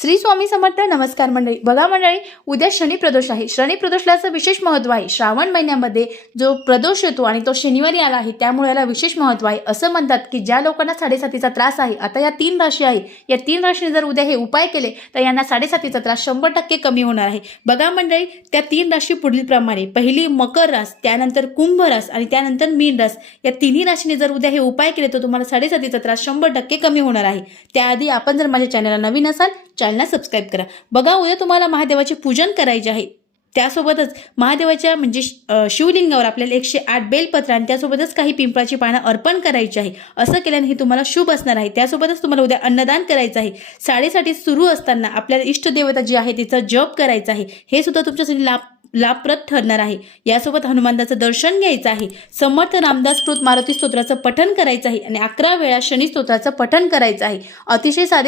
श्री स्वामी समर्थ. नमस्कार मंडळी. बघा मंडळी, उद्या शनी प्रदोष आहे. शनी प्रदोषाचं विशेष महत्त्व आहे. श्रावण महिन्यामध्ये जो प्रदोष येतो आणि तो शनिवारी आला आहे, त्यामुळे याला विशेष महत्त्व आहे. असं म्हणतात की ज्या लोकांना साडेसातीचा त्रास आहे, आता या 3 राशी आहे, या 3 राशीने जर उद्या हे उपाय केले तर यांना साडेसातीचा त्रास 100% कमी होणार आहे. बघा मंडळी, त्या 3 राशी पुढील प्रमाणे: पहिली मकर रास, त्यानंतर कुंभ रास आणि त्यानंतर मीन रास. या तिन्ही राशीने जर उद्या हे उपाय केले तर तुम्हाला साडेसातीचा त्रास 100% कमी होणार आहे. त्याआधी आपण जर माझ्या चॅनलला नवीन असाल, चॅनलला सबस्क्राईब करा. बघा, उद्या तुम्हाला महादेवाचे पूजन करायचे आहे. त्यासोबतच महादेवाच्या म्हणजे शिवलिंगावर आपल्याला 108 बेलपत्र आणि त्यासोबतच काही पिंपळाची पानं अर्पण करायची आहे. असं केल्याने हे तुम्हाला शुभ असणार आहे. त्यासोबतच तुम्हाला उद्या अन्नदान करायचं आहे. साडेसाठी सुरू असताना आपल्याला इष्टदेवता जी आहे तिचा जप करायचा आहे. हे सुद्धा तुमच्यासाठी लाभप्रद ठरणार आहे. यासोबत हनुमानाचं दर्शन घ्यायचं आहे. समर्थ रामदास कृत मारुती स्तोत्राचं पठण करायचं आहे आणि 11 वेळा शनी स्तोत्राचं पठण करायचं आहे. अतिशय साधे